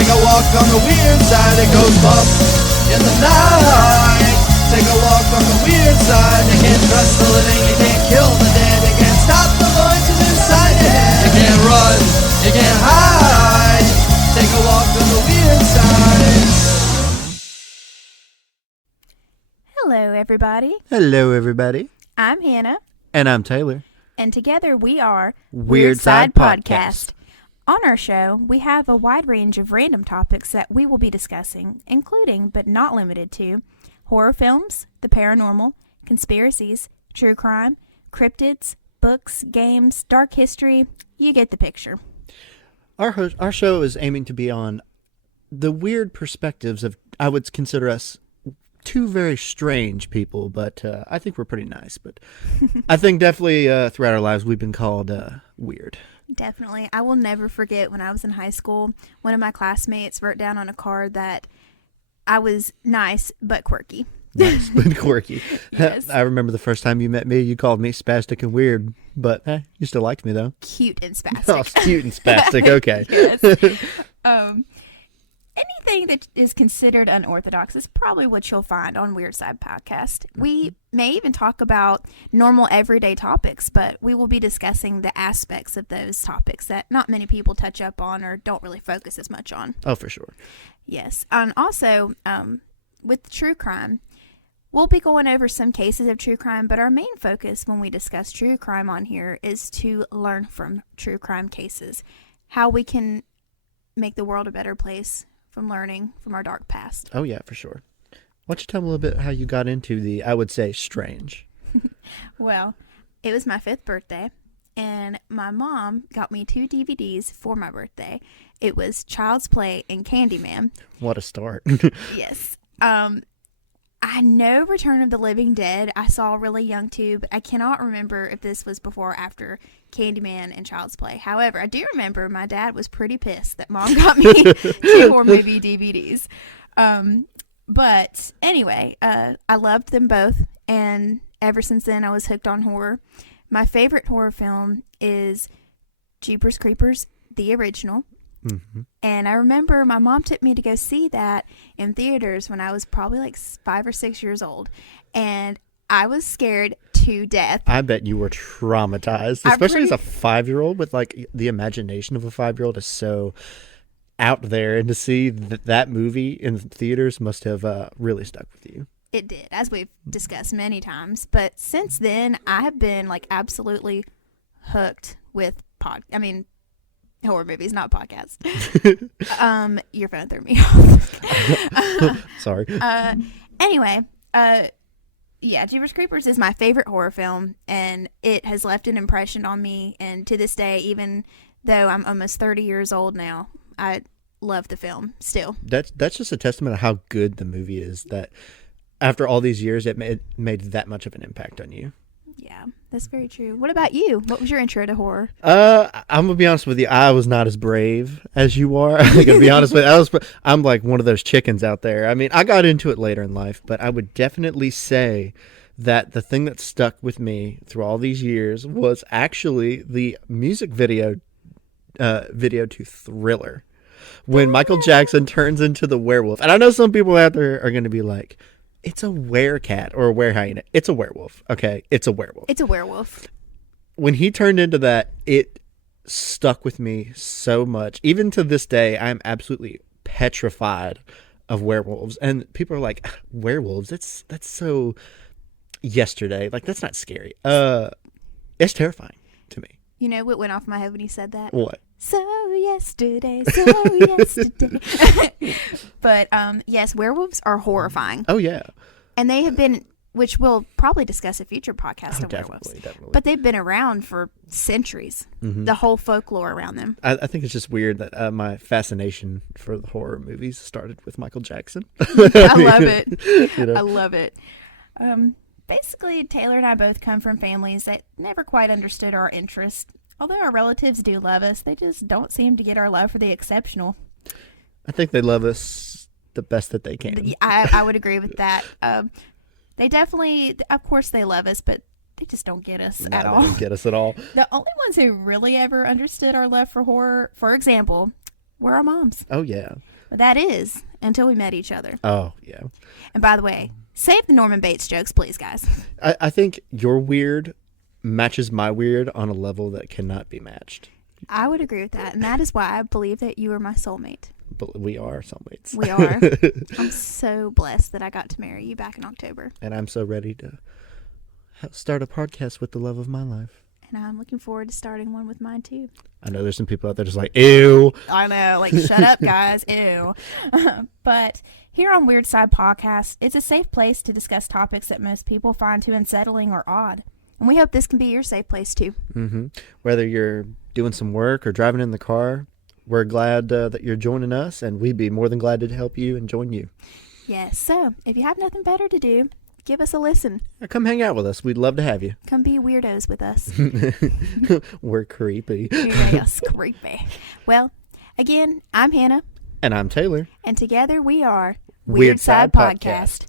Take a walk on the weird side, it goes bump in the night. Take a walk on the weird side. You can't trust the living, you can't kill the dead, you can't stop the voices inside your head. You can't run, you can't hide. Take a walk on the weird side. Hello, everybody. Hello, everybody. I'm Hannah. And I'm Taylor. And together we are Weirdside Podcast. On our show, we have a wide range of random topics that we will be discussing, including, but not limited to, horror films, the paranormal, conspiracies, true crime, cryptids, books, games, dark history. You get the picture. Our show is aiming to be on the weird perspectives of, I would consider us two very strange people, but I think we're pretty nice. But I think definitely throughout our lives we've been called weird. Definitely. I will never forget when I was in high school, one of my classmates wrote down on a card that I was nice but quirky. Nice but quirky. Yes. I remember the first time you met me, you called me spastic and weird, but you still liked me though. Cute and spastic. Oh, cute and spastic. Okay. Yes. Anything that is considered unorthodox is probably what you'll find on Weirdside Podcast. We may even talk about normal everyday topics, but we will be discussing the aspects of those topics that not many people touch up on or don't really focus as much on. Oh, for sure. Yes. And also, with true crime, we'll be going over some cases of true crime, but our main focus when we discuss true crime on here is to learn from true crime cases, how we can make the world a better place from learning from our dark past. Oh, yeah, for sure. Why don't you tell me a little bit how you got into the, I would say, strange? Well, it was my 5th birthday, and my mom got me 2 DVDs for my birthday. It was Child's Play and Candyman. What a start. Yes. I know Return of the Living Dead. I saw really young too, but I cannot remember if this was before or after Candyman and Child's Play. However, I do remember my dad was pretty pissed that Mom got me 2 horror movie DVDs. But anyway, I loved them both, and ever since then I was hooked on horror. My favorite horror film is Jeepers Creepers, the original. Mm-hmm. And I remember my mom took me to go see that in theaters when I was probably like 5 or 6 years old, and I was scared to death. I bet you were traumatized, especially as a 5-year-old. With like the imagination of a 5-year-old is so out there, and to see that movie in theaters must have really stuck with you. It did, as we've discussed many times. But since then, I have been like absolutely hooked with horror movies, not podcasts. Your phone threw me off. Sorry. Anyway, yeah, Jeepers Creepers is my favorite horror film, and it has left an impression on me. And to this day, even though I'm almost 30 years old now, I love the film still. That's just a testament of how good the movie is, that after all these years, it made that much of an impact on you. Yeah, that's very true. What about you? What was your intro to horror? I'm gonna be honest with you. I was not as brave as you are. I'm gonna be honest with you. I'm like one of those chickens out there. I mean, I got into it later in life, but I would definitely say that the thing that stuck with me through all these years was actually the music video to Thriller, when Michael Jackson turns into the werewolf. And I know some people out there are gonna be like, it's a werecat or a werehyena. It's a werewolf. Okay, it's a werewolf. It's a werewolf. When he turned into that, it stuck with me so much. Even to this day, I'm absolutely petrified of werewolves. And people are like, werewolves? That's so yesterday. Like, that's not scary. It's terrifying to me. You know what went off my head when you said that? What? So yesterday. But yes, werewolves are horrifying. Oh yeah. And they have been, which we'll probably discuss a future podcast of werewolves. Definitely. But they've been around for centuries. Mm-hmm. The whole folklore around them. I think it's just weird that my fascination for the horror movies started with Michael Jackson. I love it. You know? I love it. Basically, Taylor and I both come from families that never quite understood our interests. Although our relatives do love us, they just don't seem to get our love for the exceptional. I think they love us the best that they can. I would agree with that. They definitely, of course they love us, but they just don't get us at all. They don't get us at all. The only ones who really ever understood our love for horror, for example, were our moms. Oh, yeah. But that is until we met each other. Oh, yeah. And by the way, save the Norman Bates jokes, please, guys. I think your weird matches my weird on a level that cannot be matched. I would agree with that. And that is why I believe that you are my soulmate. But we are soulmates. We are. I'm so blessed that I got to marry you back in October. And I'm so ready to start a podcast with the love of my life. And I'm looking forward to starting one with mine, too. I know there's some people out there just like, ew. I know, like, shut up, guys, ew. But here on Weirdside Podcast, it's a safe place to discuss topics that most people find too unsettling or odd. And we hope this can be your safe place, too. Mm-hmm. Whether you're doing some work or driving in the car, we're glad that you're joining us, and we'd be more than glad to help you and join you. Yes, so if you have nothing better to do, give us a listen. Come hang out with us. We'd love to have you. Come be weirdos with us. We're creepy. Yes, creepy. Well, again, I'm Hannah. And I'm Taylor. And together we are Weirdside Podcast.